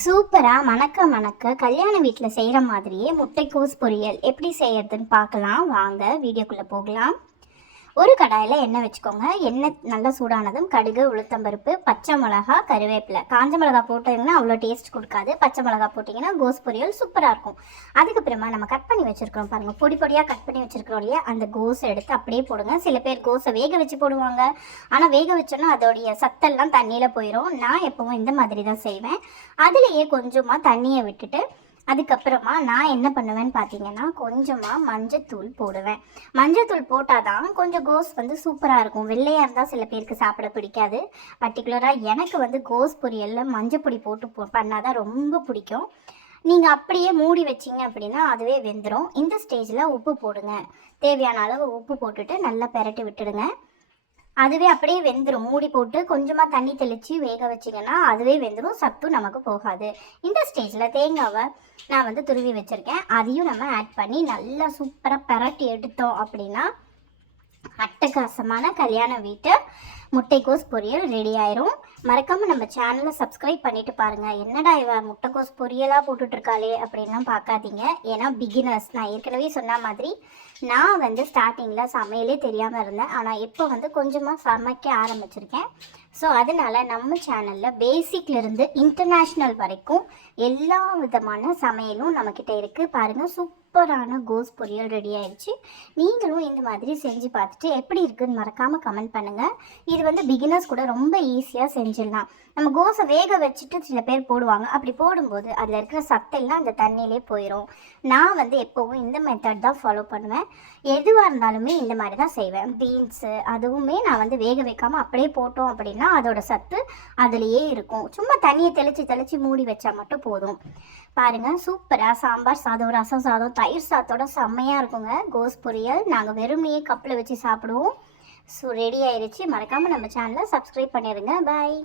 சூப்பராக மணக்க மணக்க கல்யாண வீட்டில் செய்கிற மாதிரியே முட்டைக்கோஸ் பொரியல் எப்படி செய்யறதுன்னு பார்க்கலாம். வாங்க வீடியோக்குள்ளே போகலாம். ஒரு கடாயில் எண்ணெய் வச்சுக்கோங்க. எண்ணெய் நல்லா சூடானதும் கடுகு உளுத்தம்பருப்பு பச்சை மிளகா கருவேப்பிலை. காஞ்ச மிளகா போட்டிங்கன்னா அவ்வளோ டேஸ்ட் கொடுக்காது. பச்சை மிளகா போட்டிங்கன்னா கோஸ் பொரியல் சூப்பராக இருக்கும். அதுக்கப்புறமா நம்ம கட் பண்ணி வச்சுருக்கிறோம் பாருங்கள் பொடி பொடியாக கட் பண்ணி வச்சுருக்கிறோம் இல்லையா? அந்த கோஸை எடுத்து அப்படியே போடுங்க. சில பேர் கோஸை வேக வச்சு போடுவாங்க. ஆனால் வேக வச்சோன்னா அதோடைய சத்தெல்லாம் தண்ணியில் போயிடும் நான் எப்பவும் இந்த மாதிரி தான் செய்வேன். அதுலேயே கொஞ்சமாக தண்ணியை விட்டுட்டு அதுக்கப்புறமா நான் என்ன பண்ணுவேன்னு பார்த்தீங்கன்னா கொஞ்சமாக மஞ்சத்தூள் போடுவேன். மஞ்சத்தூள் போட்டால் தான் கொஞ்சம் கோஸ் வந்து சூப்பராக இருக்கும். வெள்ளையாக இருந்தால் சில பேருக்கு சாப்பிட பிடிக்காது. பர்டிகுலராக எனக்கு வந்து கோஸ் பொரியலில் மஞ்சப்பொடி போட்டு போ பண்ணால் தான் ரொம்ப பிடிக்கும். நீங்கள் அப்படியே மூடி வச்சீங்க அப்படின்னா அதுவே வெந்துடும் இந்த ஸ்டேஜில் உப்பு போடுங்க. தேவையான அளவு உப்பு போட்டுட்டு நல்லா பெரட்டி விட்டுடுங்க. அதுவே அப்படியே வெந்துடும் மூடி போட்டு கொஞ்சமாக தண்ணி தெளித்து வேக வச்சிங்கன்னா அதுவே வெந்துடும் சத்தும் நமக்கு போகாது. இந்த ஸ்டேஜில் தேங்காவை நான் வந்து துருவி வச்சுருக்கேன். அதையும் நம்ம ஆட் பண்ணி நல்லா சூப்பராக பரட்டி எடுத்தோம் அப்படின்னா அட்டகாசமான கல்யாண வீட்டு முட்டைக்கோஸ் பொரியல் ரெடி ஆயிரும். மறக்காம நம்ம சேனலை சப்ஸ்கிரைப் பண்ணிட்டு பாருங்க. என்னடா இவ முட்டைக்கோஸ் பொரியலா போட்டுட்டு இருக்காளே அப்படின்லாம் பார்க்காதீங்க. ஏன்னா பிகினர்ஸ் நான் ஏற்கனவே சொன்ன மாதிரி நான் வந்து ஸ்டார்டிங்கில் சமையலே தெரியாமல் இருந்தேன். ஆனால் இப்போ வந்து கொஞ்சமாக சமைக்க ஆரம்பிச்சிருக்கேன். ஸோ அதனால நம்ம சேனலில் பேசிக்லேருந்து இன்டர்நேஷ்னல் வரைக்கும் எல்லா விதமான சமையலும் நம்மக்கிட்ட இருக்குது பாருங்கள் சூப்பரான கோஸ் பொரியல் ரெடி ஆயிடுச்சு. நீங்களும் இந்த மாதிரி செஞ்சு பார்த்துட்டு எப்படி இருக்குன்னு மறக்காமல் கமெண்ட் பண்ணுங்கள் இது வந்து பிகினர்ஸ் கூட ரொம்ப ஈஸியாக செஞ்சிடலாம். நம்ம கோஸை வேக வச்சுட்டு சில பேர் போடுவாங்க. அப்படி போடும்போது அதில் இருக்கிற சத்தெல்லாம் அந்த தண்ணியிலே போயிடும் நான் வந்து எப்போவும் இந்த மெத்தட் தான் ஃபாலோ பண்ணுவேன். எதுவாக இருந்தாலுமே இந்த மாதிரி தான் செய்வேன். பீன்ஸு அதுவுமே நான் வந்து வேக வைக்காமல் அப்படியே போட்டோம் அப்படின்னா அதோட சத்து அதுலேயே இருக்கும். சும்மா தண்ணியை தெளித்து தெளித்து மூடி வச்சா மட்டும் போதும். பாருங்கள் சூப்பராக சாம்பார் சாதம் ரசம் சாதம் தயிர் சாதத்தோட செம்மையாக இருக்குங்க. கோஸ் பொரியல். நாங்கள் வெறுமையே கப்பில் வச்சு சாப்பிடுவோம். ஸோ ரெடி ஆயிடுச்சு மறக்காமல் நம்ம சேனலை சப்ஸ்கிரைப் பண்ணிடுங்க. பாய்